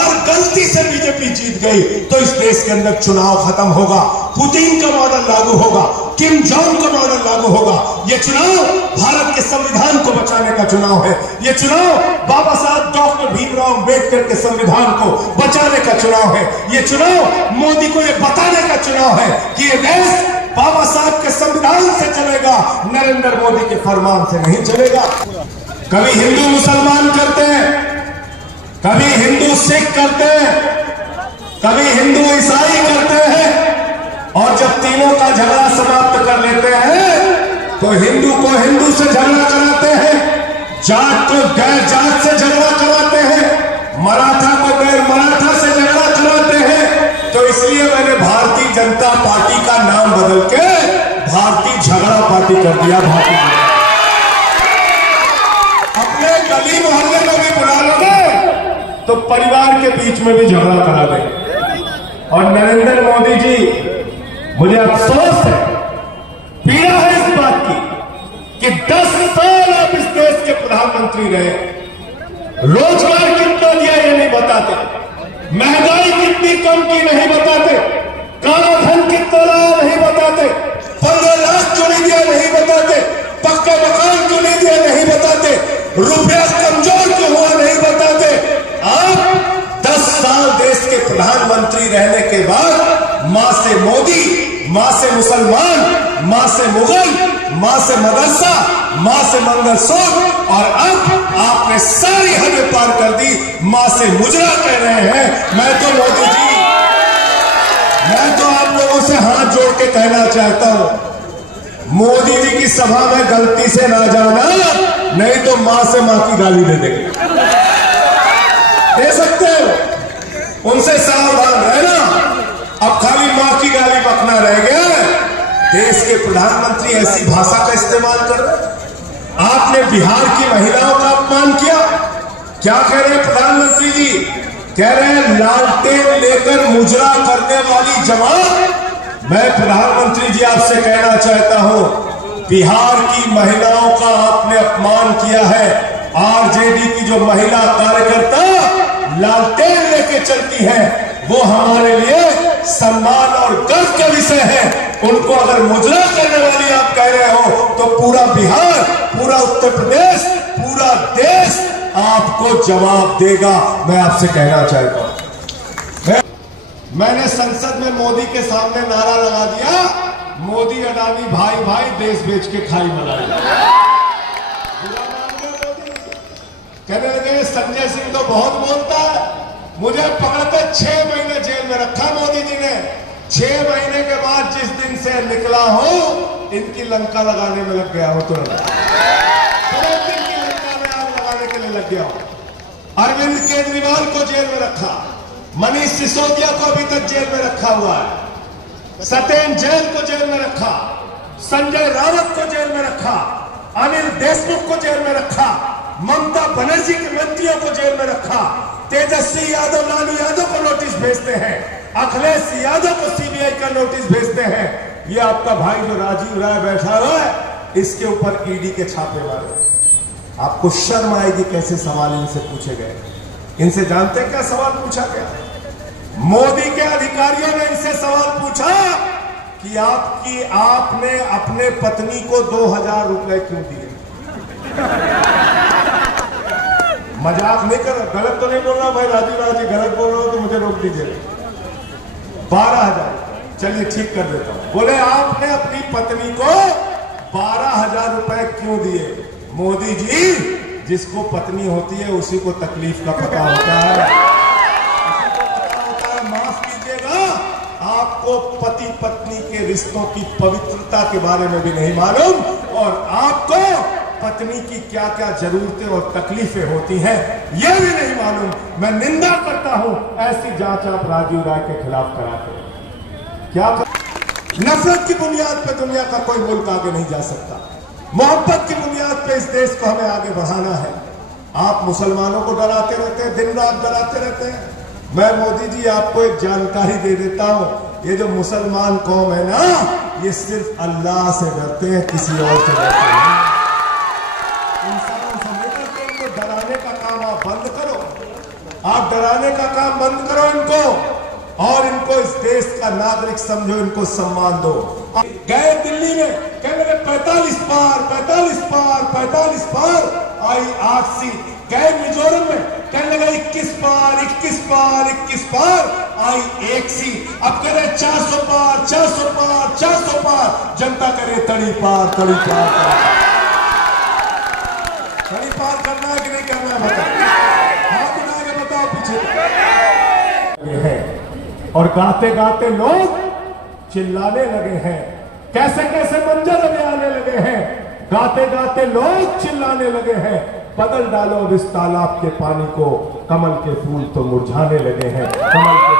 अगर गलती से बीजेपी जीत गई तो इस देश के अंदर चुनाव खत्म होगा, पुतिन का मॉडल लागू होगा, किम जोंग का मॉडल लागू होगा। ये चुनाव भारत के संविधान को बचाने का चुनाव है। ये चुनाव बाबा साहब डॉक्टर भीमराव अंबेडकर के संविधान को बचाने का चुनाव है। ये चुनाव मोदी को ये बताने का चुनाव है कि ये देश बाबा साहब के संविधान से चलेगा, नरेंद्र मोदी के फरमान से नहीं चलेगा। कभी हिंदू मुसलमान करते हैं, कभी हिंदू सिख करते हैं, कभी हिंदू ईसाई करते हैं, और जब तीनों का झगड़ा समाप्त कर लेते हैं तो हिंदू को हिंदू से झगड़ा कराते हैं, जात को गैर जात से झगड़ा कराते हैं, मराठा को गैर मराठा से झगड़ा कराते हैं। तो इसलिए मैंने भारतीय जनता पार्टी का नाम बदल के भारतीय झगड़ा पार्टी कर दिया। अपने गली मोहल्ले में भी बुला लोगे तो परिवार के बीच में भी झगड़ा करा देंगे। और नरेंद्र मोदी जी, मुझे अफसोस है, पीड़ा है इस बात की कि 10 साल आप इस देश के प्रधानमंत्री रहे, रोजगार कितना दिया ये नहीं बताते, महंगाई कितनी कम की नहीं बताते, काला धन कितना लाया नहीं बताते, 15 लाख क्यों नहीं दिया नहीं बताते, पक्का मकान क्यों नहीं दिया नहीं बताते, रुपया कमजोर क्यों हुआ नहीं बताते। आप 10 साल देश के प्रधानमंत्री रहने के बाद मां से मोदी, मां से मुसलमान, मां से मुगल, मां से मदरसा, मां से मंगलसूत्र, और अब आपने सारी हदें पार कर दी, मां से मुजरा कह रहे हैं। मैं तो मोदी जी, मैं तो आप लोगों से हाथ जोड़ के कहना चाहता हूं, मोदी जी की सभा में गलती से ना जाना, नहीं तो मां से मां की गाली दे देंगे, दे सकते हो, उनसे सावधान रहना। अब खाली मां की गाली बकना रह गया। देश के प्रधानमंत्री ऐसी भाषा का इस्तेमाल कर रहे। आपने बिहार की महिलाओं का अपमान किया। क्या कह रहे हैं प्रधानमंत्री जी? कह रहे हैं लालटेन लेकर मुजरा करने वाली जमात। मैं प्रधानमंत्री जी आपसे कहना चाहता हूं, बिहार की महिलाओं का आपने अपमान किया है। आरजेडी की जो महिला कार्यकर्ता लालटेन लेके चलती हैं, वो हमारे लिए सम्मान और गर्व का विषय है। उनको अगर मुजरा करने वाली आप कह रहे हो तो पूरा बिहार, पूरा उत्तर प्रदेश, पूरा देश आपको जवाब देगा। मैं आपसे कहना चाहता हूं, मैंने संसद में मोदी के सामने नारा लगा दिया, मोदी अडानी भाई भाई, देश बेच के खाई बनाई। कहने लगे संजय सिंह तो बहुत बोलता है, मुझे पकड़ते 6 महीने जेल में रखा मोदी जी ने। 6 महीने के बाद जिस दिन से निकला हूं, इनकी लंका लगाने में लग गया हो, तुरंत दिन की लंका में आग लगाने के लिए लग गया हो। अरविंद केजरीवाल को जेल में रखा, मनीष सिसोदिया को अभी तक जेल में रखा हुआ है, सत्येंद्र जैन को जेल में रखा, संजय रावत को जेल में रखा, अनिल देशमुख को जेल में रखा, ममता बनर्जी के मंत्रियों को जेल में रखा, तेजस्वी यादव, लालू यादव को नोटिस भेजते हैं, अखिलेश यादव को सीबीआई का नोटिस भेजते हैं। ये आपका भाई जो राजीव राय बैठा हुआ है, इसके ऊपर ईडी के छापे मारे। आपको शर्म आएगी कैसे सवाल इनसे पूछे गए। इनसे जानते क्या सवाल पूछा गया? मोदी के अधिकारियों ने इनसे सवाल पूछा कि आपने अपने पत्नी को 2000 रुपए क्यों दिए? मजाक नहीं कर, गलत तो नहीं बोल रहा भाई राजीव राय जी, गलत बोल रहा हो तो मुझे रोक दीजिए। 12,000, चलिए ठीक कर देता हूं। बोले आपने अपनी पत्नी को 12,000 रुपए क्यों दिए? मोदी जी, जिसको पत्नी होती है उसी को तकलीफ का पता होता है। माफ कीजिएगा, आपको पति पत्नी के रिश्तों की पवित्रता के बारे में भी नहीं मालूम, और आपको पत्नी की क्या क्या जरूरतें और तकलीफें होती हैं यह भी नहीं मालूम। मैं निंदा करता हूं ऐसी जांच आप राजीव राय के खिलाफ कराते हैं। क्या नफरत की बुनियाद पर दुनिया का कोई मुल्क आगे नहीं जा सकता। मोहब्बत की बुनियाद पर इस देश को हमें आगे बढ़ाना है। आप मुसलमानों को डराते रहते हैं, दिन रात डराते रहते हैं। मैं मोदी जी आपको एक जानकारी दे देता हूं, ये जो मुसलमान कौम है ना, ये सिर्फ अल्लाह से डरते हैं, किसी और से डरते हैं। इंसान से नहीं डरते, इनको डराने का काम आप बंद करो। आप डराने का काम बंद करो इनको और इनको इस देश का नागरिक समझो, इनको सम्मान दो। गए दिल्ली में कहने लगे 45 पार 45 पार 45 पार आई 8 सीट। गए मिजोरम में कहने लगे 21 पार 21 पार 21 पार आई 1 सीट। अब कह रहे 400 पार 400 पार 400 पार। जनता करे तड़ी पार तड़ी पार तड़ी पार करना है कि नहीं करना है बताओ, हाथ उठा के बताओ पीछे है। और गाते गाते लोग चिल्लाने लगे हैं, कैसे कैसे मंजर अभी आने लगे हैं। गाते गाते लोग चिल्लाने लगे हैं, बदल डालो अब इस तालाब के पानी को, कमल के फूल तो मुरझाने लगे हैं, कमल के